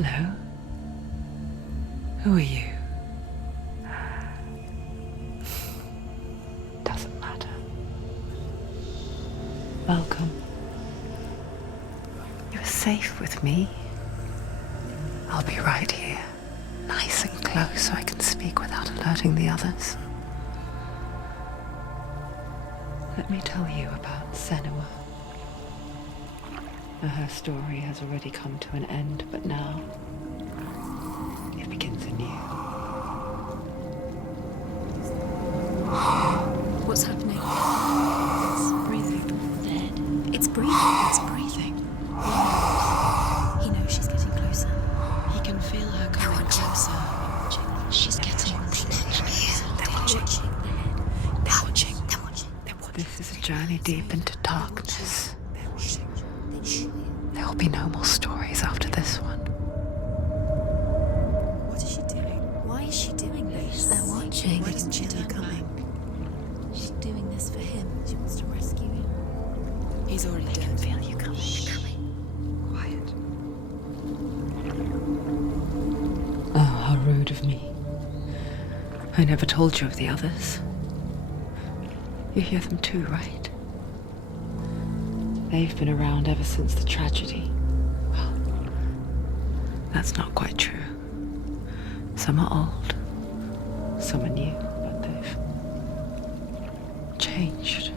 Hello. Who are you? Doesn't matter. Welcome. You're safe with me. I'll be right here, nice and close so I can speak without alerting the others. Let me tell you about Senua. Her story has already come to an end, but now it begins anew. What's happening? It's breathing. Dead. It's breathing. It's breathing. He knows she's getting closer. He can feel her coming closer. She's getting closer. They're watching. They're watching. They're watching. This is a journey deep into darkness. There will be no more stories after this one. What is she doing? Why is she doing this? They're watching. Why doesn't she feel you coming? She's doing this for him. She wants to rescue him. He's already dead. I can feel you coming. Quiet. Oh, how rude of me. I never told you of the others. You hear them too, right? They've been around ever since the tragedy. Well, that's not quite true. Some are old, some are new, but they've changed.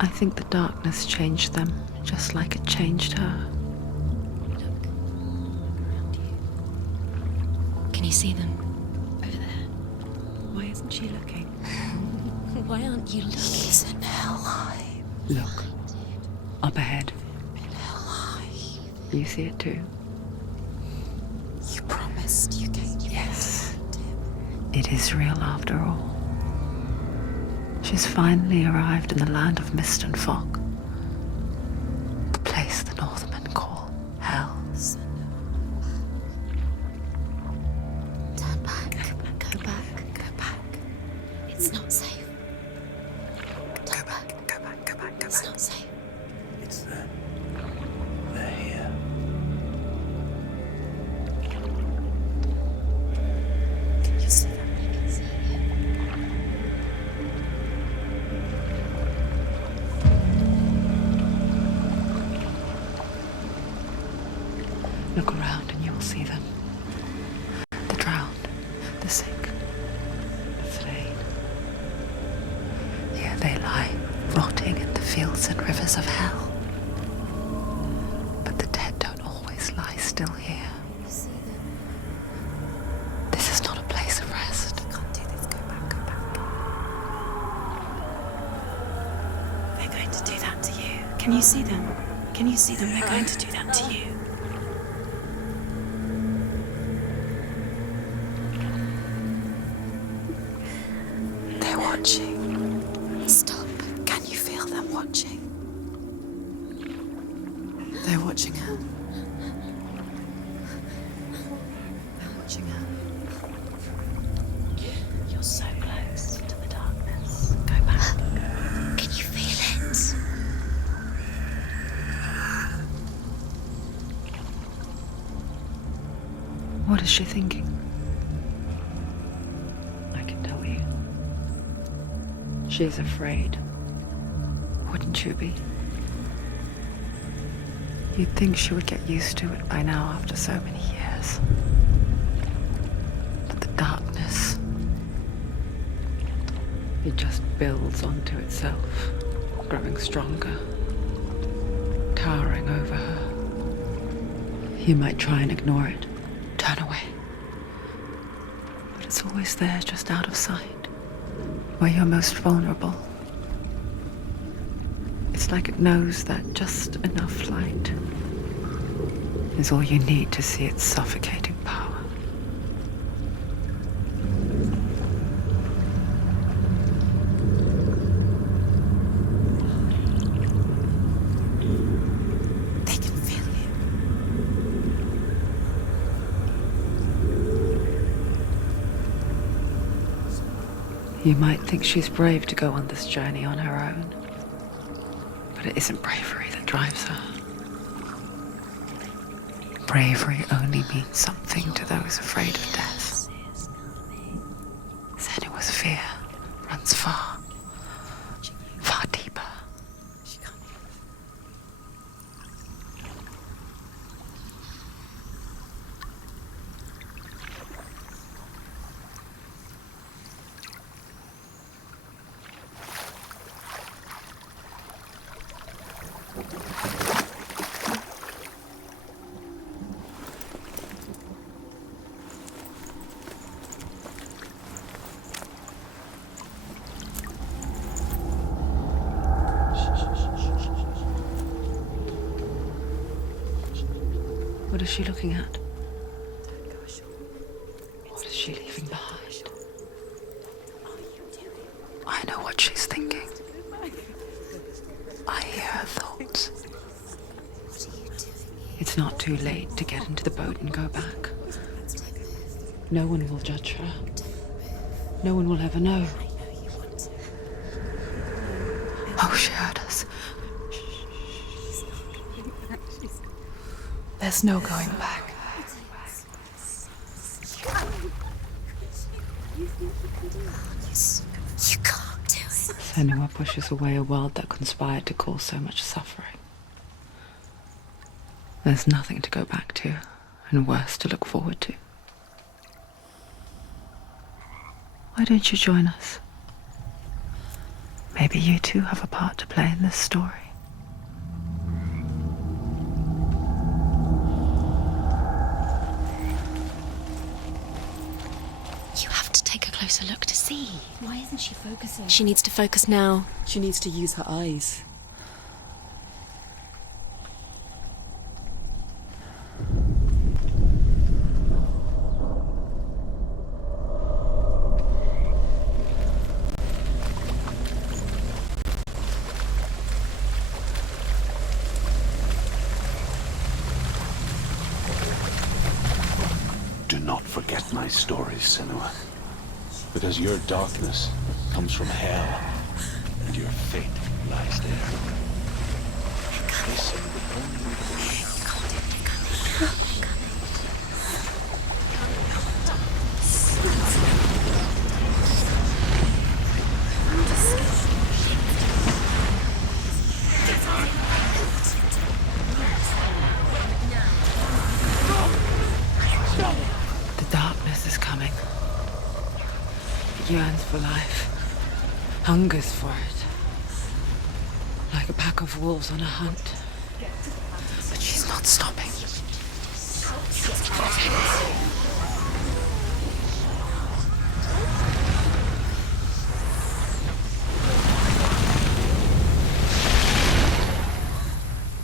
I think the darkness changed them, just like it changed her. Look around you. Can you see them? Over there. Why isn't she looking? Why aren't you looking? He's in hell. Look, up ahead. You see it too? You promised you came. Yes. It is real after all. She's finally arrived in the land of mist and fog. The place the Northmen call Hell. Turn back. Go back. Go back. It's not safe. Go back. It's not safe. It's them. They're here. Can you see them? I can see you. Look around and you will see them. The drowned, the sick, the slain. Here they lie, rotting in the fields and rivers of hell. But the dead don't always lie still here. You see them? This is not a place of rest. You can't do this. Go back. Go back. They're going to do that to you. Can you see them? Can you see them? They're going to do that to you. They're watching. Stop. Can you feel them watching? They're watching her. They're watching her. You're so close to the darkness. Go back. Can you feel it? What is she thinking? I can tell you. She's afraid. Wouldn't you be? You'd think she would get used to it by now after so many years. But the darkness, it just builds onto itself, growing stronger, towering over her. You might try and ignore it, turn away. But it's always there, just out of sight, where you're most vulnerable. It's like it knows that just enough light is all you need to see its suffocating power. They can feel you. You might think she's brave to go on this journey on her own, but it isn't bravery that drives her. Bravery only means something to those afraid of death. Senua's fear runs far, far deeper. What is she looking at? What is she leaving behind? I know what she's thinking. I hear her thoughts. It's not too late to get into the boat and go back. No one will judge her. No one will ever know. Oh, she heard us. There's no going back. You can't do it. Senua pushes away a world that conspired to cause so much suffering. There's nothing to go back to, and worse to look forward to. Why don't you join us? Maybe you too have a part to play in this story. You have to take a closer look to see. Why isn't she focusing? She needs to focus now. She needs to use her eyes. Do not forget my stories, Senua. Because your darkness comes from hell, and your fate lies there. Listen The darkness is coming. It yearns for life, hungers for it, like a pack of wolves on a hunt. But she's not stopping.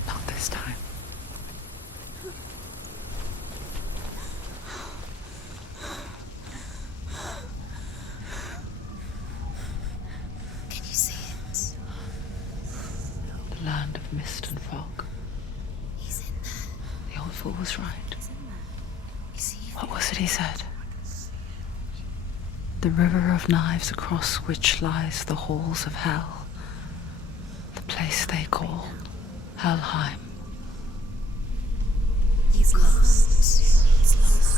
Not this time. Can you see it? The land of mist and fog. He's in there. The old fool was right. You see it? What was it he said? The river of knives across which lies the halls of hell. The place they call Helheim. He's lost. He's lost.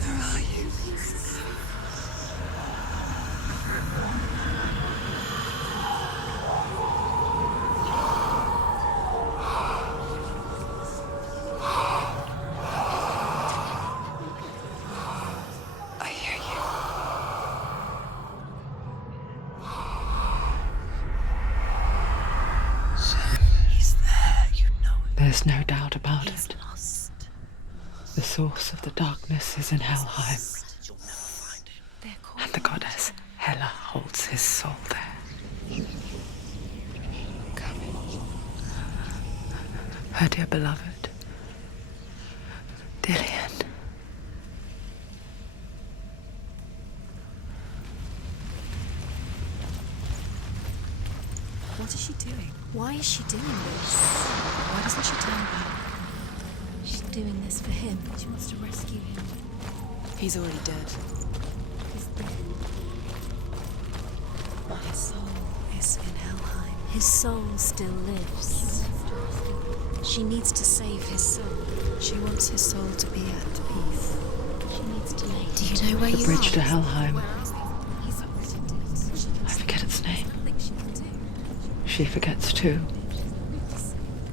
Where are you? I hear you. He's there, you know it. There's no doubt about it. Lost. The source of the darkness is in Helheim, You'll never find him. They're called. and the goddess Hela holds his soul there. Her dear beloved, Dillian. What is she doing? Why is she doing this? Why doesn't she turn back? She's doing this for him. She wants to rescue him. He's already dead. He's dead. My soul dies in Helheim, his soul still lives. She needs to save his soul. She wants his soul to be at peace. She needs to lay. Do you know where The you bridge are? to Helheim. He's written it. I forget its name. Nothing she can do. She forgets too.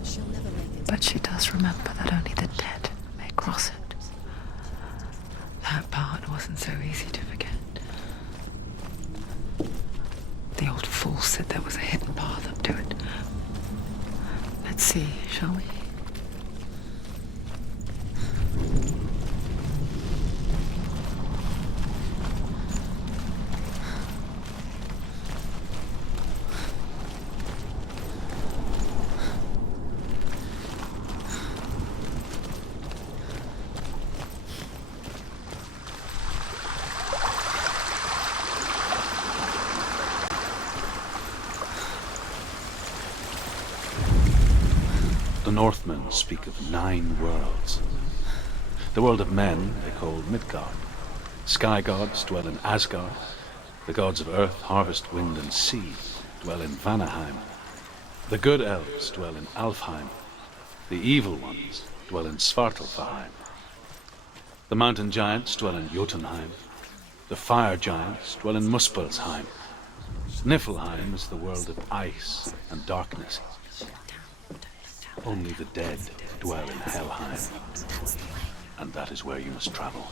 She'll never make it. But she does remember that only the dead may cross it. That part wasn't so easy to forget. The old fool said there was a hidden path up to it. Let's see, shall we? The Northmen speak of 9 worlds. The world of men they call Midgard. Sky gods dwell in Asgard. The gods of earth, harvest, wind, and sea dwell in Vanaheim. The good elves dwell in Alfheim. The evil ones dwell in Svartalfheim. The mountain giants dwell in Jotunheim. The fire giants dwell in Muspelheim. Niflheim is the world of ice and darkness. Only the dead dwell in Helheim, and that is where you must travel.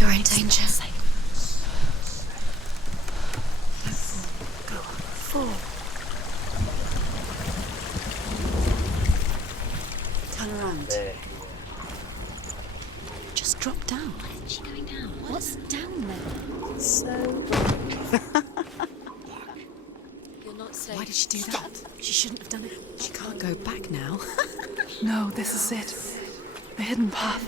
You're in danger. Turn around. Just drop down. Why isn't she going down? What's down there? So. You're not safe. Why did she do that? She shouldn't have done it. She can't go back now. No, this is it. The hidden path.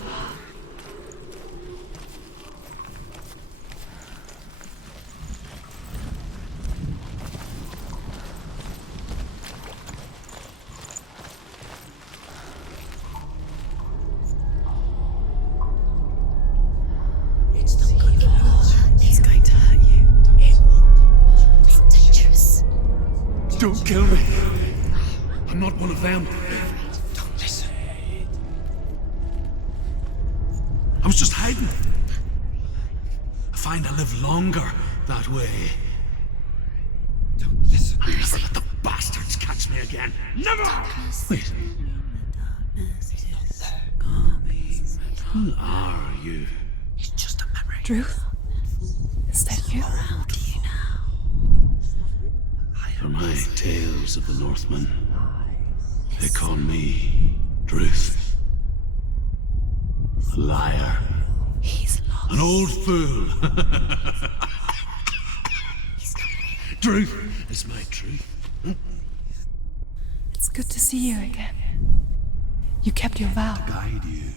He's going to hurt you. It's dangerous. Don't kill me. I'm not one of them. Don't listen. I was just hiding. I find I live longer that way. Don't listen. I'll never let the bastards catch me again. Never! Wait. Who are you? It's just a memory. Druth? Is that you? From my tales of the Northmen, they call me Druth. A liar. He's lost. An old fool. Druth is my truth. It's good to see you again. You kept your vow. Guide you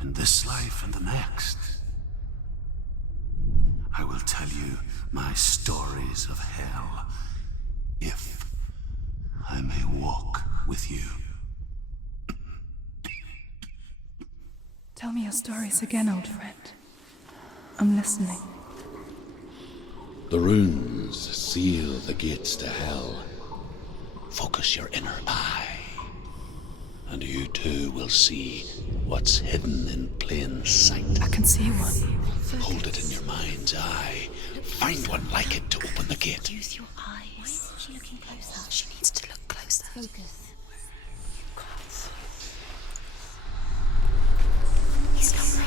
in this life and the next. I will tell you my stories of hell, if I may walk with you. Tell me your stories again, old friend. I'm listening. The runes seal the gates to hell. Focus your inner eye, and you too will see what's hidden in plain sight. I can see one. Hold it in your mind's eye. Find one like it to open the gate. Use your eyes. Why isn't she looking closer? She needs to look closer. Focus. He's coming.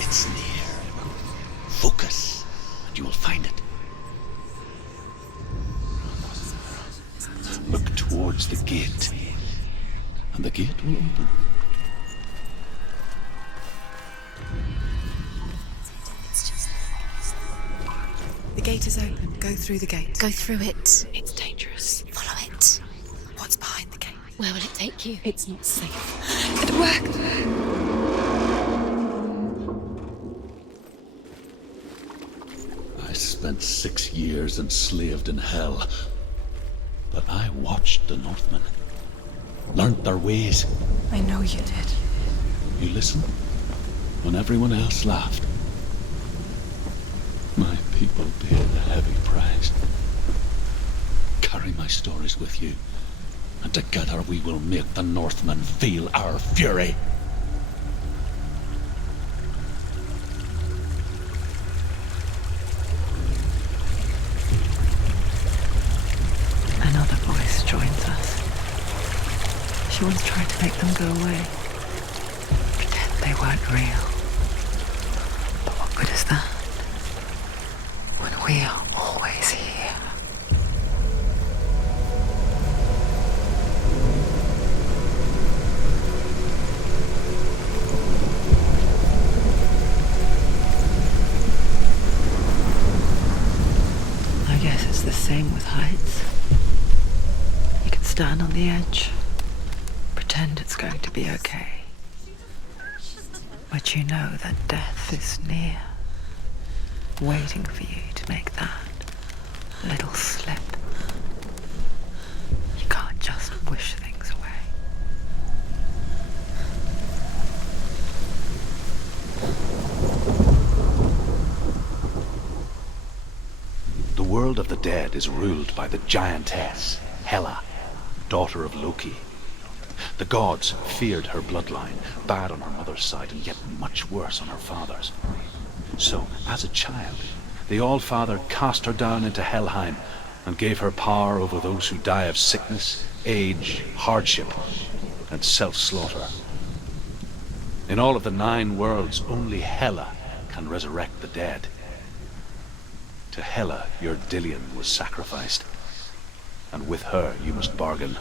It's near. Focus, and you will find it. Look towards the gate, and the gate will open. The gate is open. Go through the gate. Go through it. It's dangerous. Follow it. What's behind the gate? Where will it take you? It's not safe. It worked. spent 6 years enslaved in hell. But I watched the Northmen. Learned their ways. I know you did. You listened when everyone else laughed. My people paid a heavy price. Carry my stories with you, and together we will make the Northmen feel our fury. Another voice joins us. She once tried to make them go away. Pretend they weren't real. But what good is that? When we are always here. I guess it's the same with heights. You can stand on the edge, pretend it's going to be okay. But you know that death is near, waiting for you to make that little slip. You can't just wish things away. The world of the dead is ruled by the giantess, Hela, daughter of Loki. The gods feared her bloodline, bad on her mother's side and yet much worse on her father's. So, as a child, the All-Father cast her down into Helheim and gave her power over those who die of sickness, age, hardship, and self-slaughter. In all of the 9 worlds, only Hela can resurrect the dead. To Hela, your Dillion was sacrificed, and with her you must bargain.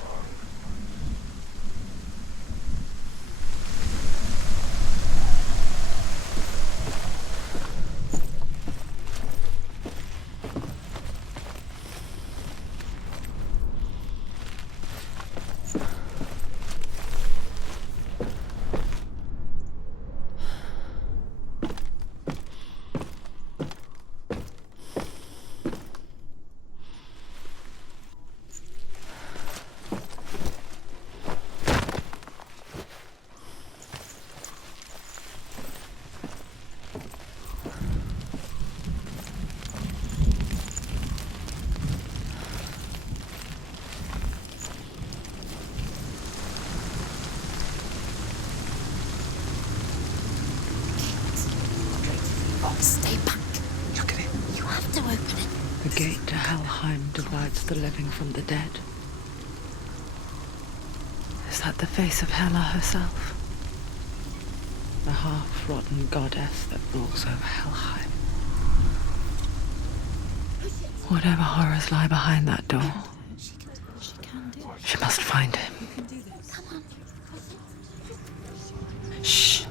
Stay back. Look at it. You have to open it. The gate to Helheim divides the living from the dead. Is that the face of Hela herself? The half-rotten goddess that rules over Helheim. Whatever horrors lie behind that door, She can do it. she must find him. Come on. Shh.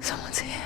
Someone's here.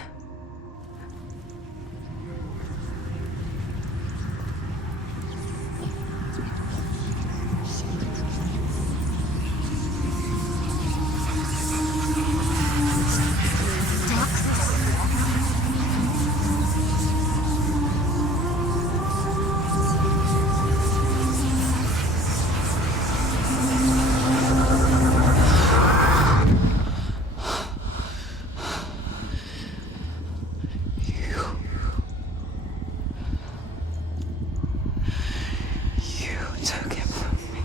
You took him from me.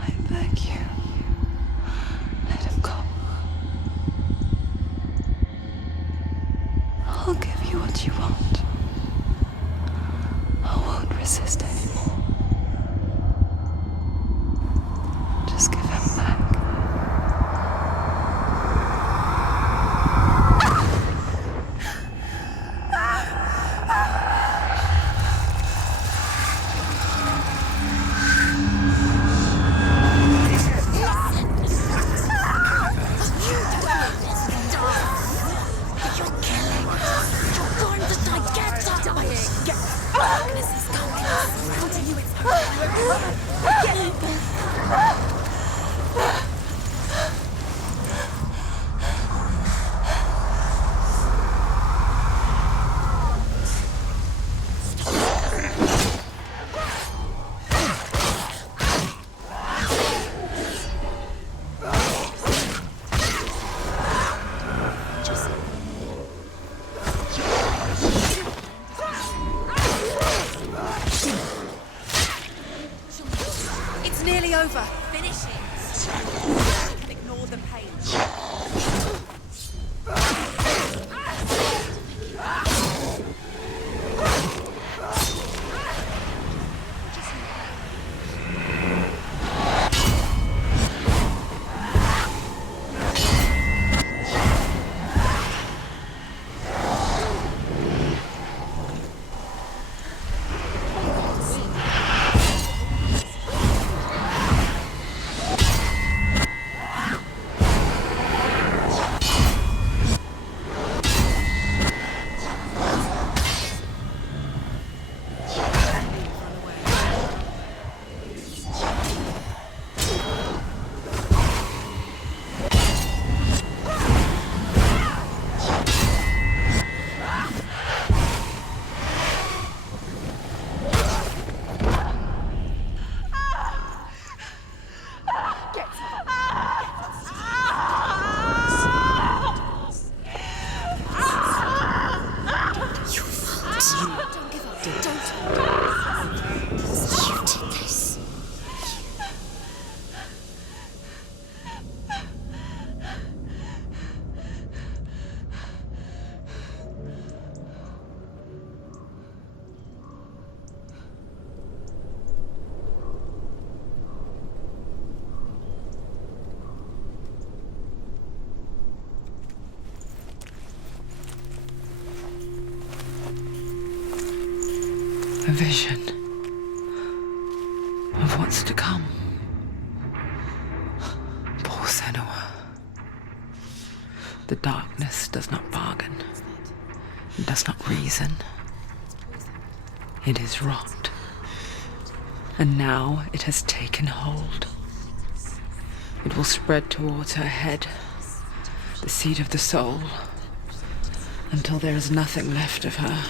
I beg you, let him go. I'll give you what you want. I won't resist anymore. Just give him back. over. Finish it. You can ignore the pain. A vision of what's to come. Poor Senua. The darkness does not bargain. It does not reason. It is rot. And now it has taken hold. It will spread towards her head, the seat of the soul, until there is nothing left of her.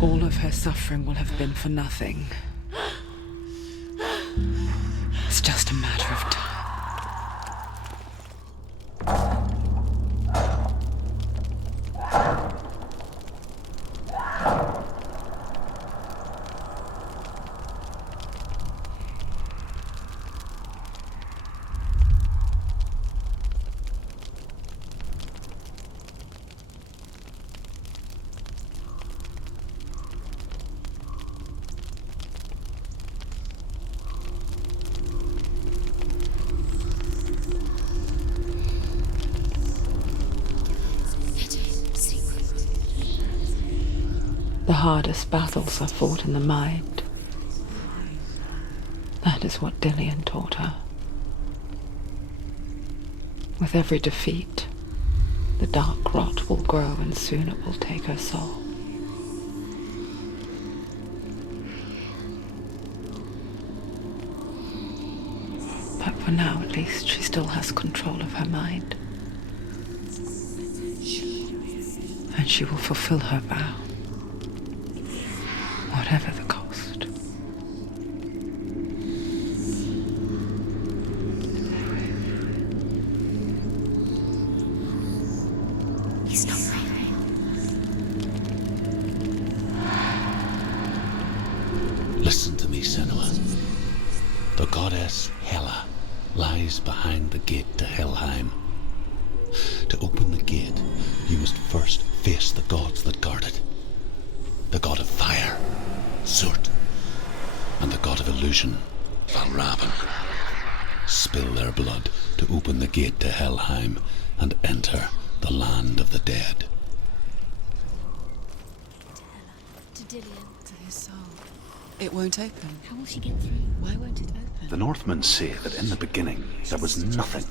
All of her suffering will have been for nothing. It's just a matter of time. The hardest battles are fought in the mind. That is what Dillian taught her. With every defeat, the dark rot will grow and soon it will take her soul. But for now, at least, she still has control of her mind. And she will fulfill her vow. Whatever the cost. He's not right. Listen to me, Senua. The goddess Hela lies behind the gate to Helheim. To open the gate, you must first face the gods that guard it. The god of fire, Surt, and the god of illusion, Valravn. Spill their blood to open the gate to Helheim and enter the land of the dead. To Dillian. To his soul. It won't open. How will she get through? Why won't it open? The Northmen say that in the beginning there was nothing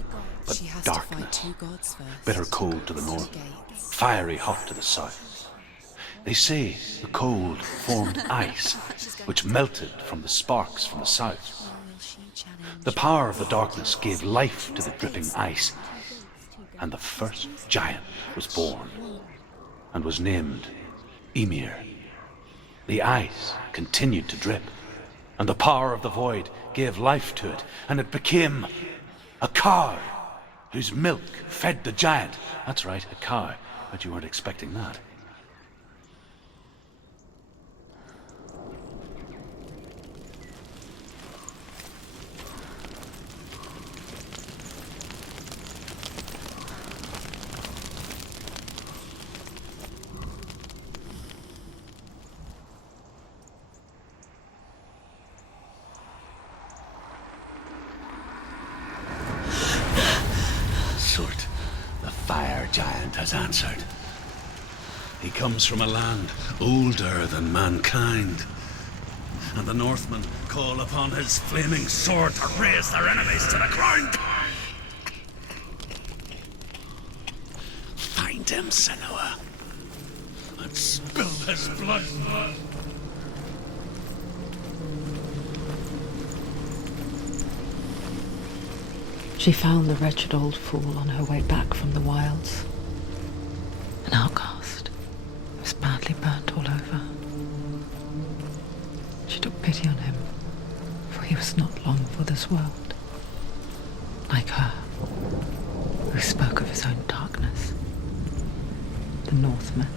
but She has to fight darkness, two gods first. bitter cold to the north, Gates. fiery hot to the south. They say the cold formed ice, which melted from the sparks from the south. The power of the darkness gave life to the dripping ice, and the first giant was born, and was named Ymir. The ice continued to drip, and the power of the void gave life to it, and it became a cow, whose milk fed the giant. That's right, a cow, Bet you weren't expecting that. Surt, the fire giant, has answered. He comes from a land older than mankind, and the Northmen call upon his flaming sword to raise their enemies to the ground. Find him, Senua, and spill his blood. She found the wretched old fool on her way back from the wilds. An outcast. He was badly burnt all over. She took pity on him, for he was not long for this world. Like her, who spoke of his own darkness. The Northmen.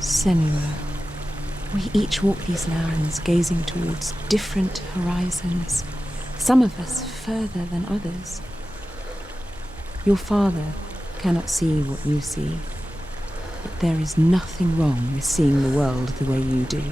Senua. We each walk these lands, gazing towards different horizons, some of us further than others. Your father cannot see what you see, but there is nothing wrong with seeing the world the way you do.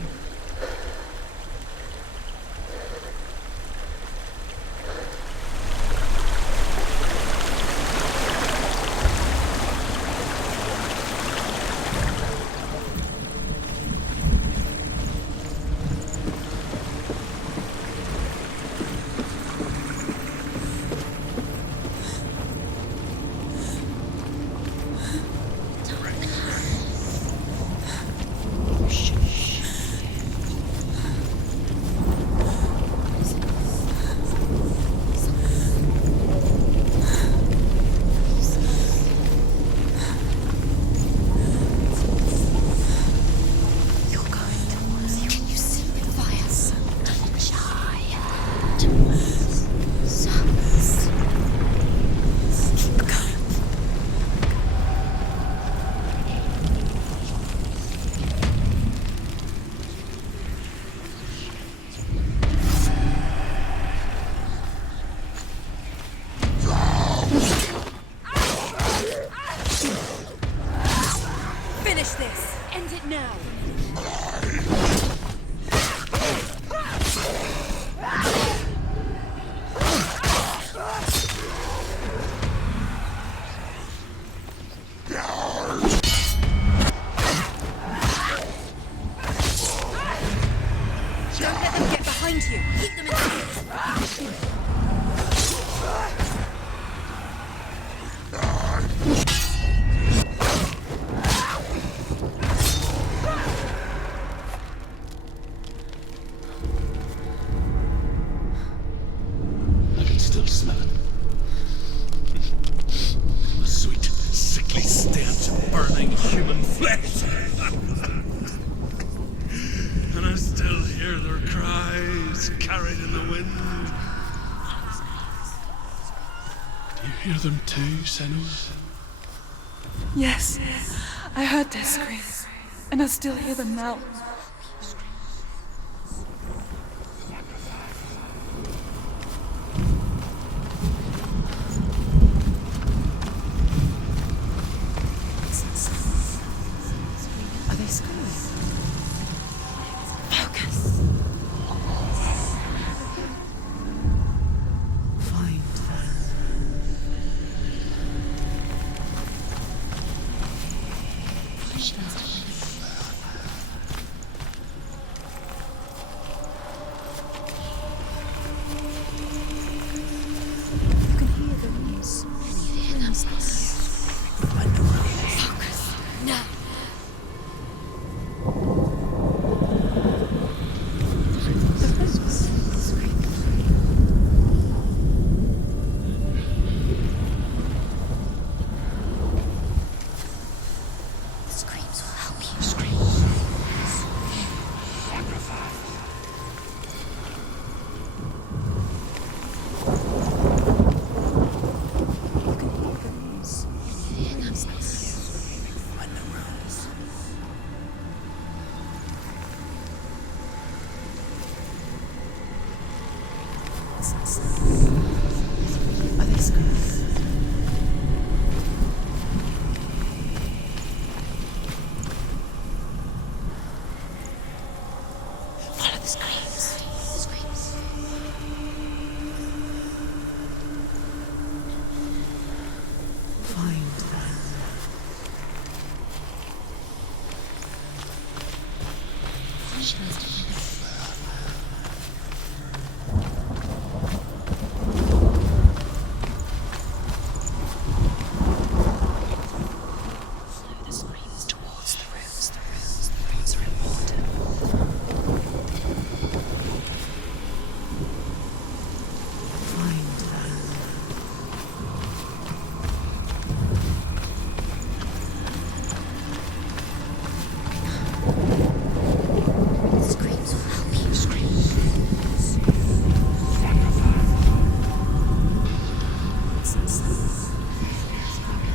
Them too, Senua? Yes, I heard their screams, and I still hear them now. Are they screaming? Focus. Find them. Are they screams? Follow the screams. The screams. Find them. She must have been. Follow the screams towards the rooms. The rooms are important. Find them. The screams will help you. Screams.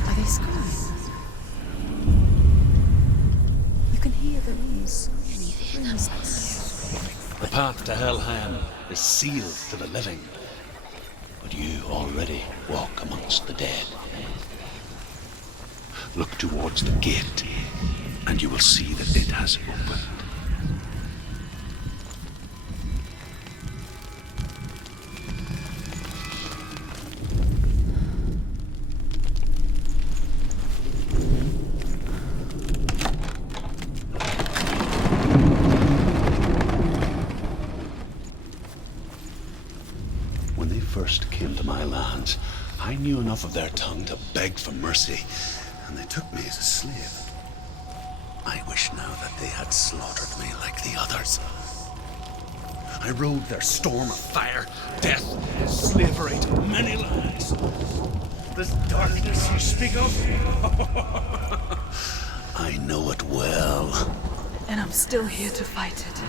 Are they screams? You can hear the rooms. The path to Helheim is sealed to the living, but you already walk amongst the dead. Look towards the gate, and you will see that it has opened. When they first came to my lands, I knew enough of their tongue to beg for mercy, and they took me as a slave. I wish now that they had slaughtered me like the others. I rode their storm of fire, death, slavery to many lands. This darkness you speak of, I know it well. And I'm still here to fight it.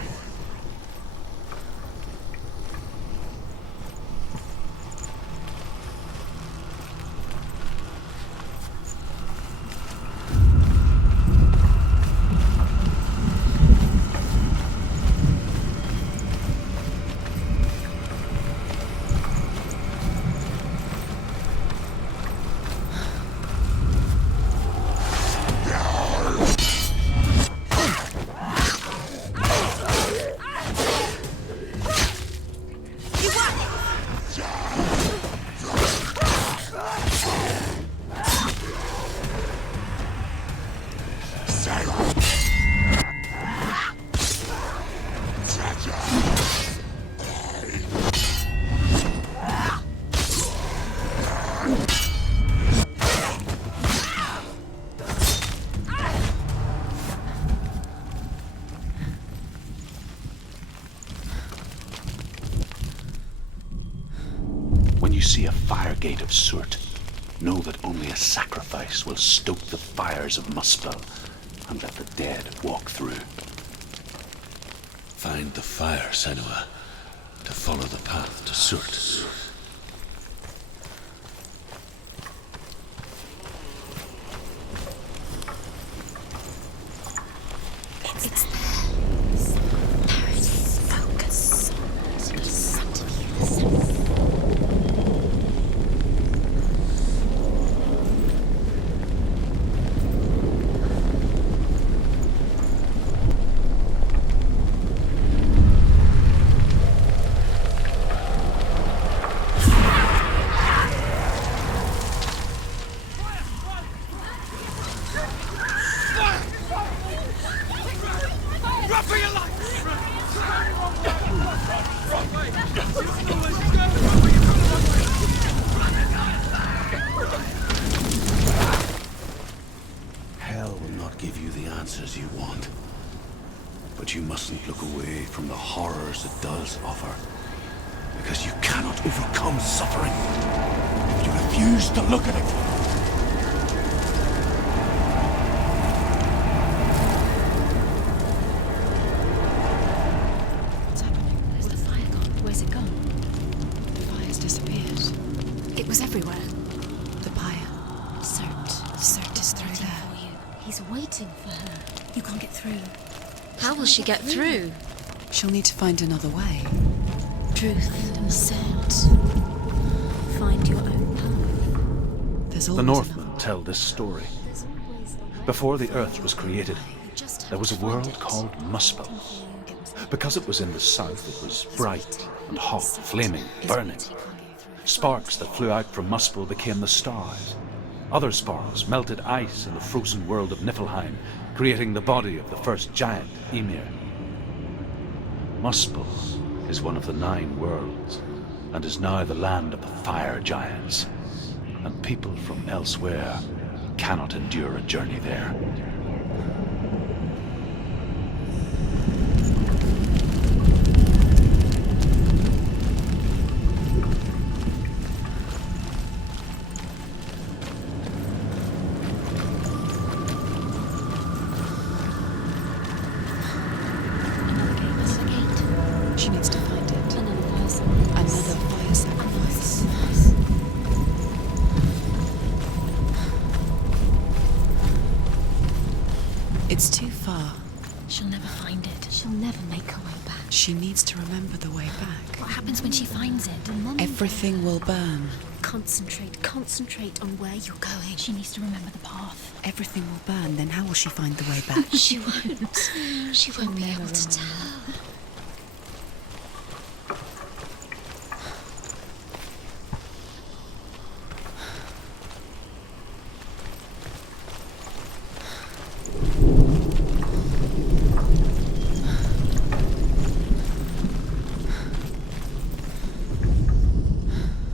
When you see a fire gate of soot, know that only a sacrifice will stoke the fires of Muspel and let the dead walk through. Find the fire, Senua, to follow the path to soot. It's there. There it is. Focus. Listen to me. Listen. Hell will not give you the answers you want. But you mustn't look away from the horrors it does offer. Because you cannot overcome suffering if you refuse to look at it. What's happening? Where's the fire gone? Where's it gone? The fire's disappeared. It was everywhere. The pyre. Cert is through waiting there. for you. He's waiting for her. You can't get through. How will she get through? She'll need to find another way. Truth and scent. Find your own path. There's The always Northmen tell this story. Before the earth was created, there was a world called Muspel. Because it was in the south, it was bright and hot, flaming, burning. Sparks that flew out from Muspel became the stars. Other sparks melted ice in the frozen world of Niflheim, creating the body of the first giant, Ymir. Muspel is one of the 9 worlds, and is now the land of the fire giants, and people from elsewhere cannot endure a journey there. She needs to find it. Another Another fire sacrifice. It's too far. She'll never find it. She'll never make her way back. She needs to remember the way back. What happens when she finds it? Everything will burn. Concentrate on where you're going. She needs to remember the path. Everything will burn, then how will she find the way back? She won't. She won't be able to tell.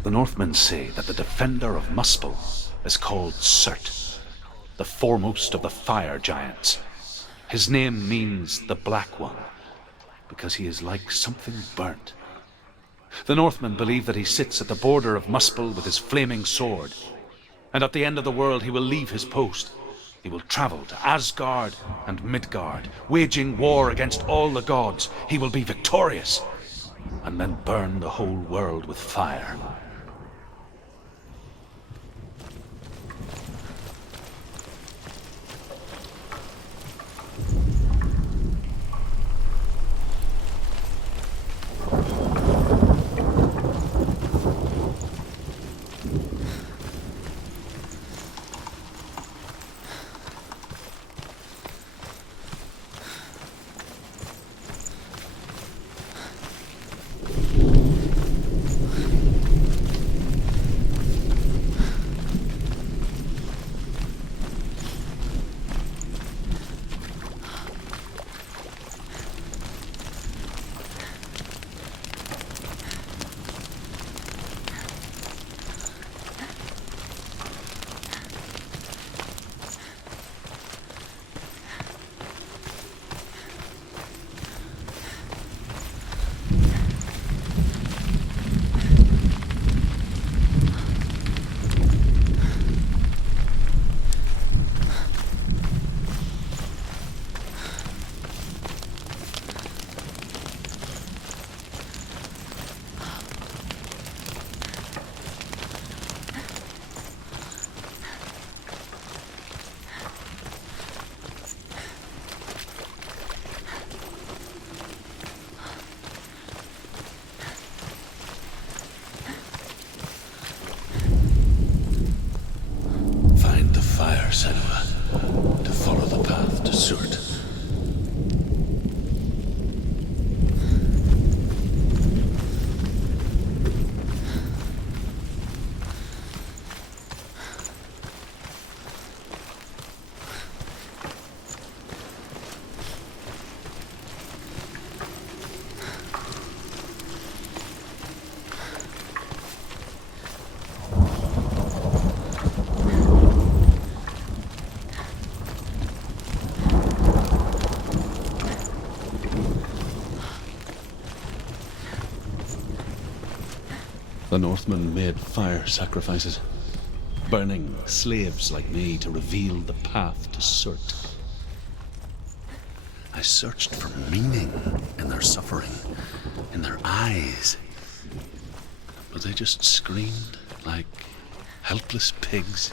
The Northmen say that the defender of Muspel is called Surt, the foremost of the fire giants. His name means the Black One, because he is like something burnt. The Northmen believe that he sits at the border of Muspel with his flaming sword, and at the end of the world he will leave his post. He will travel to Asgard and Midgard, waging war against all the gods. He will be victorious, and then burn the whole world with fire. Senua, to follow the path to Surt. The Northmen made fire sacrifices, burning slaves like me to reveal the path to Surt. I searched for meaning in their suffering, in their eyes, but they just screamed like helpless pigs.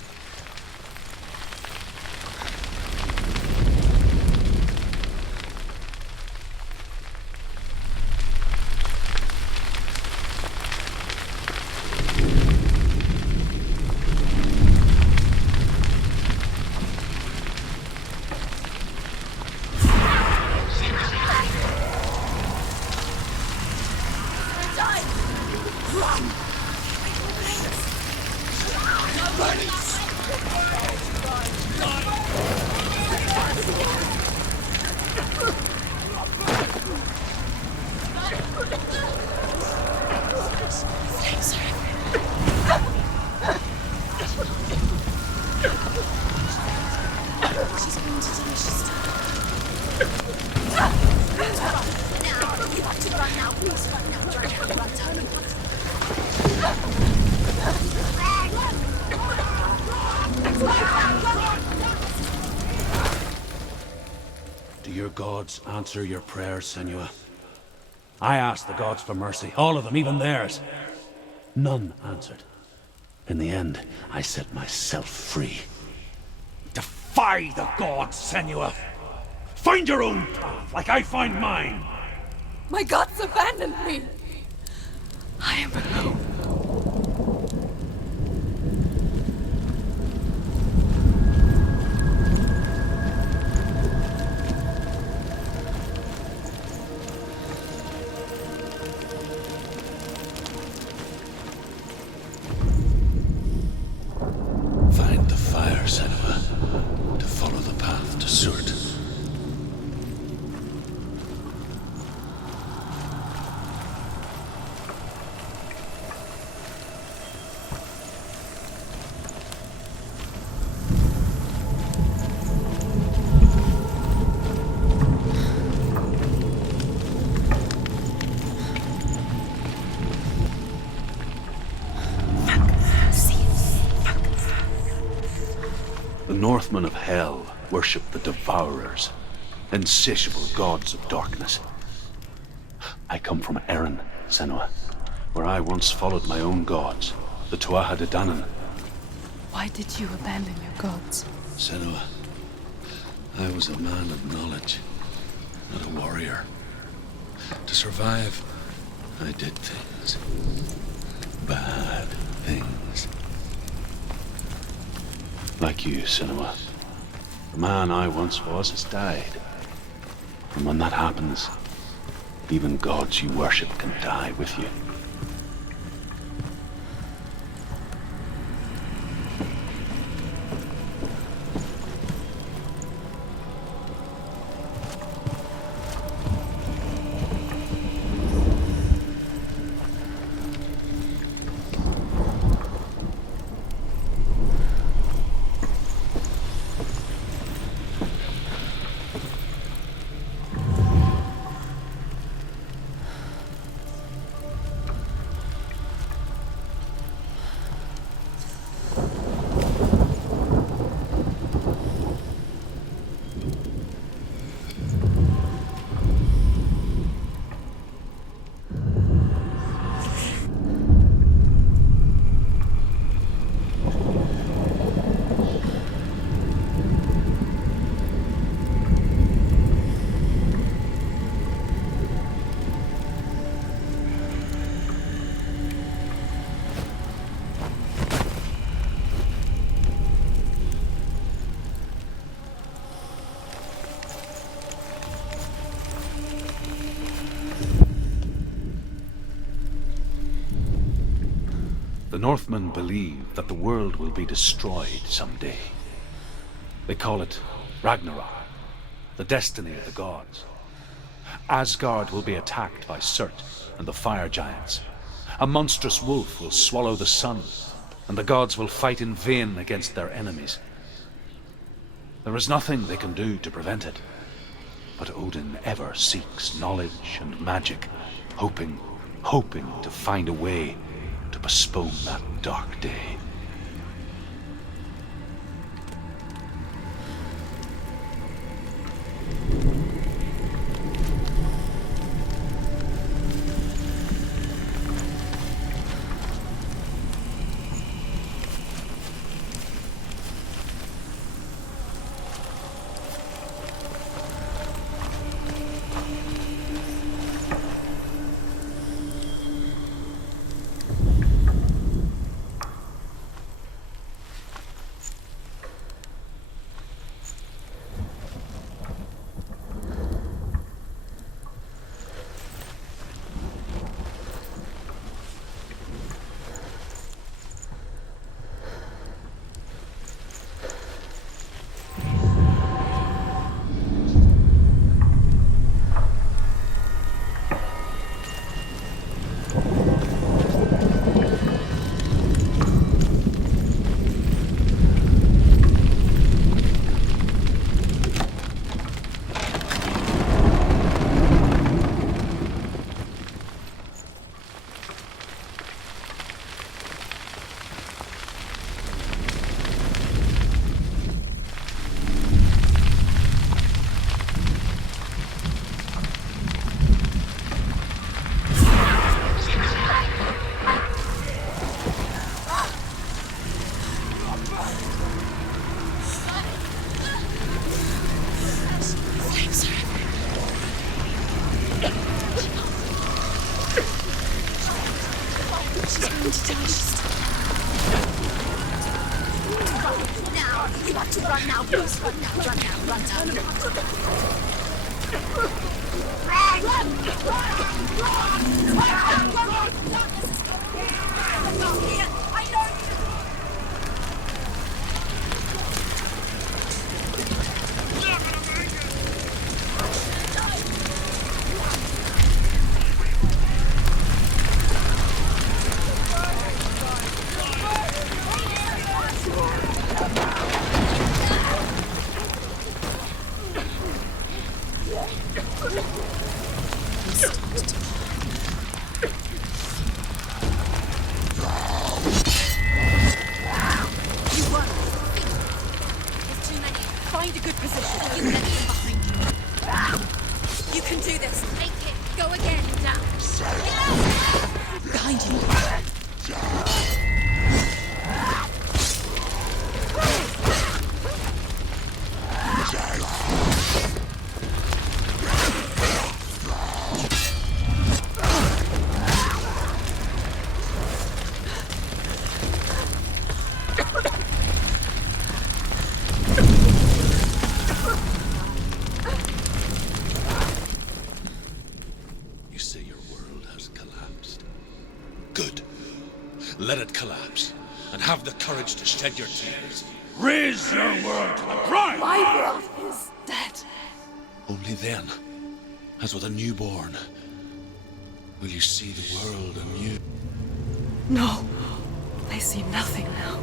Do your gods answer your prayers, Senua? I asked the gods for mercy, all of them, even theirs. None answered. In the end, I set myself free. Defy the gods, Senua! Find your own path, like I find mine! My gods abandoned me. I am alone. Find the fire, Senua, to follow the path to Surt. The Northmen of Hell worship the Devourers, insatiable gods of darkness. I come from Erin, Senua, where I once followed my own gods, the Tuatha De Danann. Why did you abandon your gods? Senua, I was a man of knowledge, not a warrior. To survive, I did things. Bad things. Like you, Senua. The man I once was has died. And when that happens, even gods you worship can die with you. The Northmen believe that the world will be destroyed someday. They call it Ragnarok, the destiny of the gods. Asgard will be attacked by Surt and the fire giants. A monstrous wolf will swallow the sun, and the gods will fight in vain against their enemies. There is nothing they can do to prevent it, but Odin ever seeks knowledge and magic, hoping to find a way to postpone that dark day. She's going to die. Now! You have to run now, please. Run now, run now, run now. You have to Find a good position. You get them behind you. You can do this. Make it. Go again. Down. Behind you. You say your world has collapsed. Good. Let it collapse, and have the courage to shed your tears. Raise your world to the brine! My world is dead. Only then, as with a newborn, will you see the world anew. No, I see nothing now.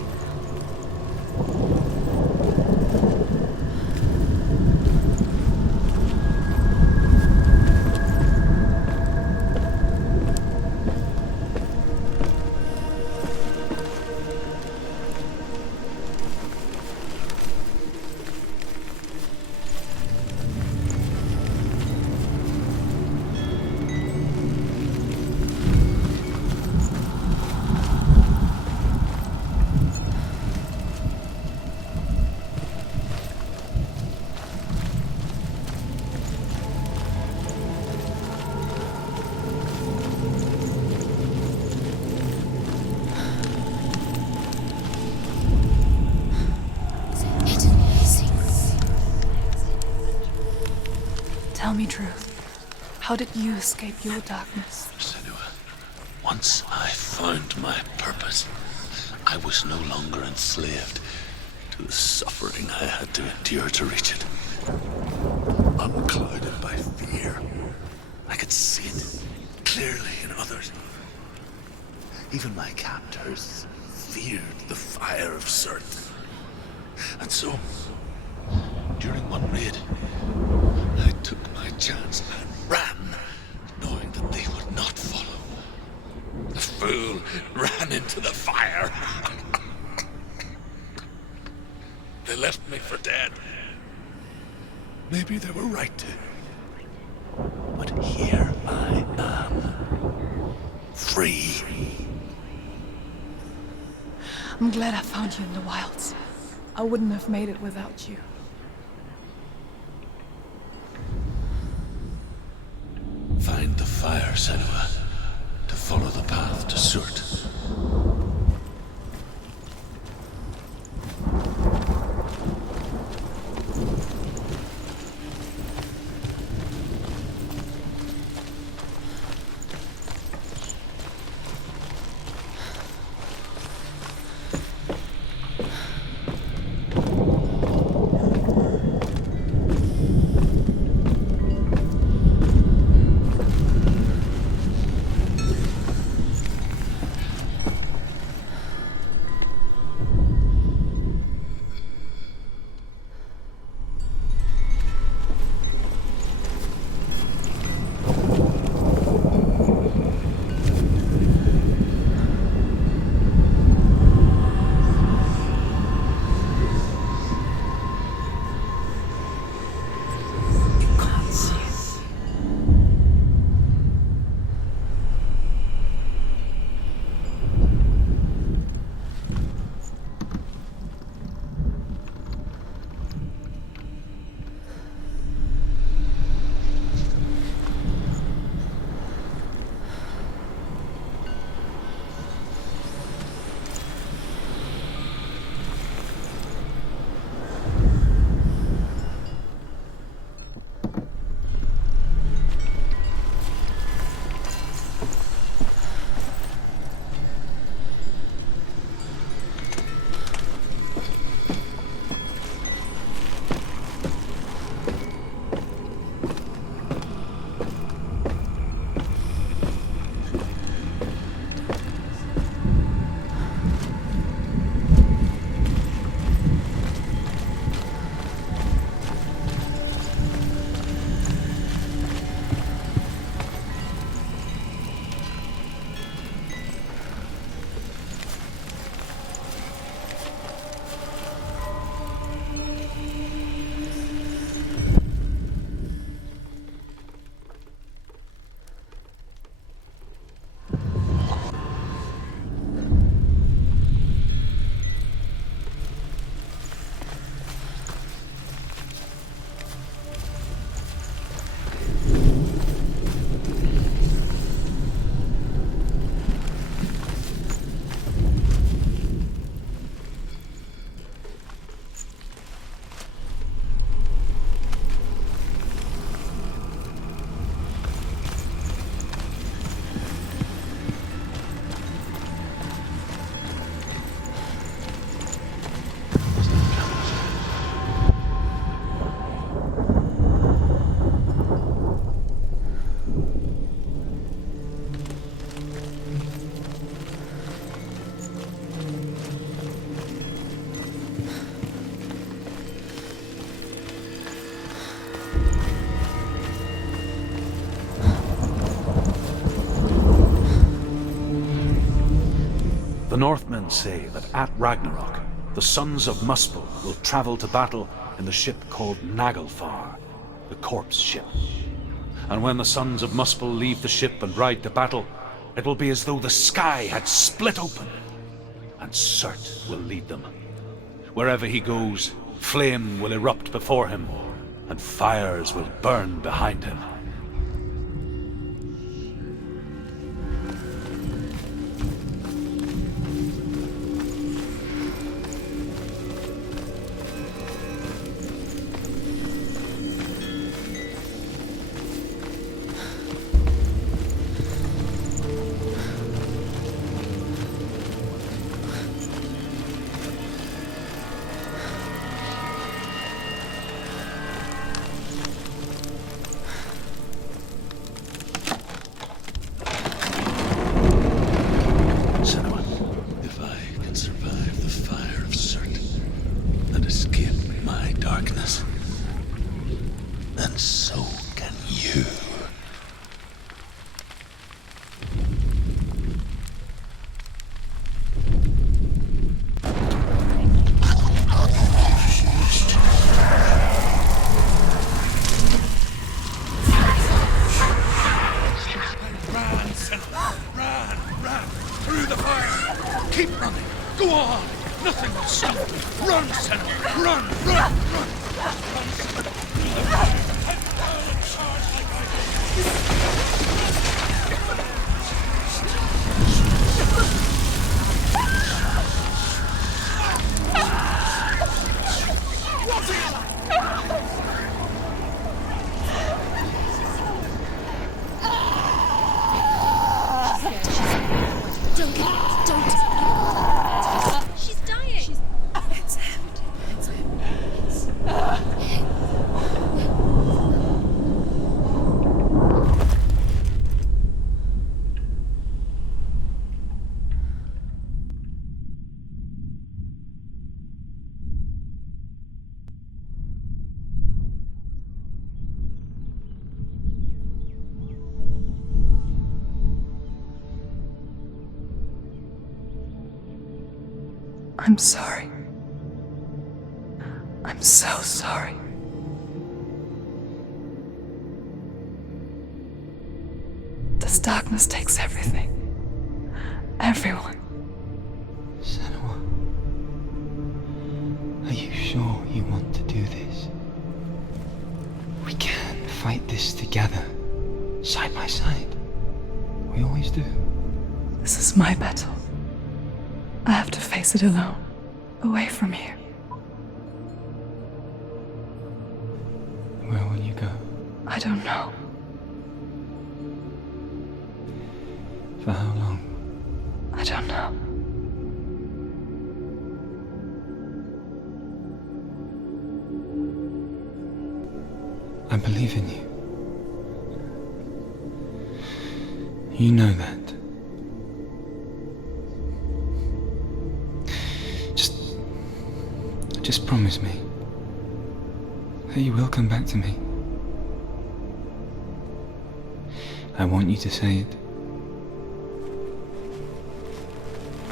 Tell me truth. How did you escape your darkness? Senua, once I found my purpose, I was no longer enslaved to the suffering I had to endure to reach it. Unclouded by fear, I could see it clearly in others. Even my captors feared the fire of Surt. And so, during one raid, I took my chance and ran, knowing that they would not follow. The fool ran into the fire. They left me for dead. Maybe they were right to. But here I am, free. I'm glad I found you in the wilds. I wouldn't have made it without you. Find the fire, Senua, to follow the path to Surt. The Northmen say that at Ragnarok, the sons of Muspel will travel to battle in the ship called Naglfar, the corpse ship. And when the sons of Muspel leave the ship and ride to battle, it will be as though the sky had split open, and Surt will lead them. Wherever he goes, flame will erupt before him, and fires will burn behind him. I'm sorry. I'm so sorry. This darkness takes everything. Everyone. Senua, are you sure you want to do this? We can fight this together, side by side. We always do. This is my battle. I have to face it alone, away from here. Where will you go? I don't know. For how long? I don't know. I believe in you. You know that. Just promise me that you will come back to me. I want you to say it.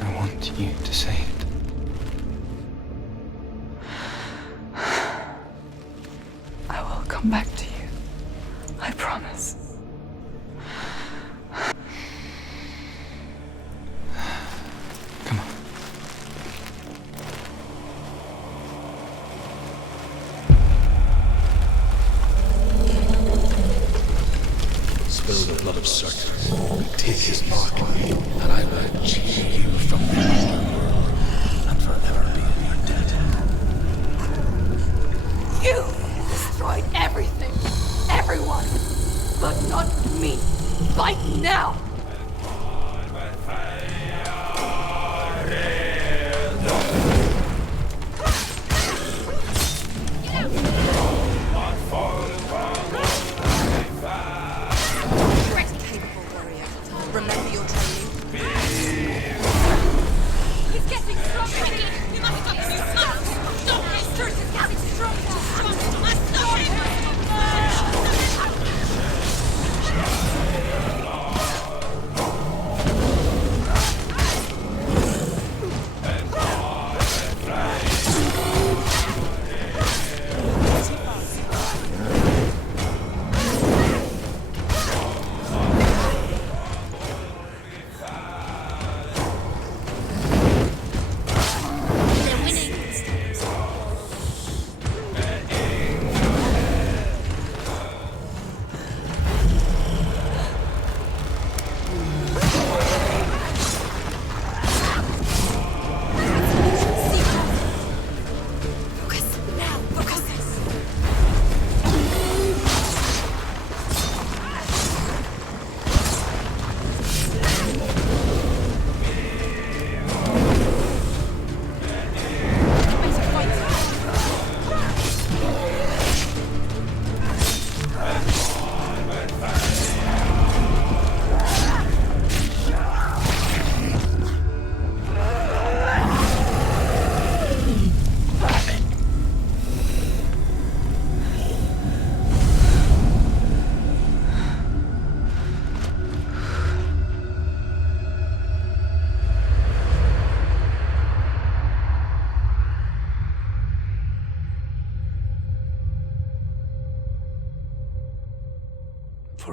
I want you to say it. I will come back to you. I promise. Come on. Spill the blood of Surt, take his mark, and I will achieve you from the underworld and forever be in your debt. You destroyed everything.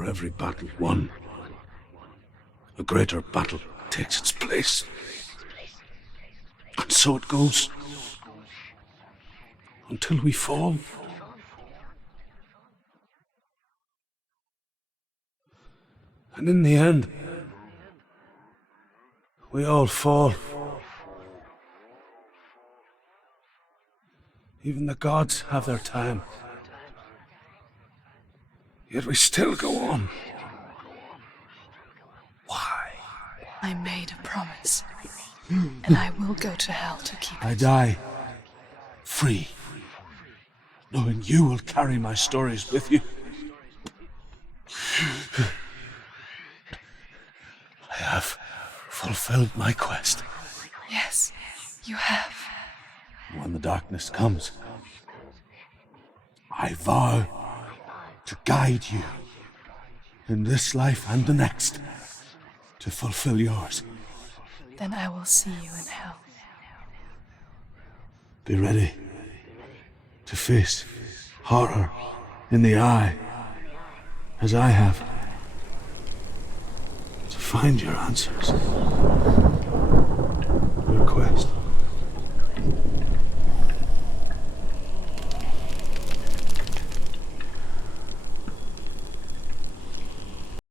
For every battle won, a greater battle takes its place. And so it goes. Until we fall. And in the end, we all fall. Even the gods have their time. Yet we still go on. Why? I made a promise, and I will go to hell to keep it. I die free, knowing you will carry my stories with you. I have fulfilled my quest. Yes, you have. When the darkness comes, I vow to guide you in this life and the next to fulfill yours. Then I will see you in hell. Be ready to face horror in the eye, as I have, to find your answers.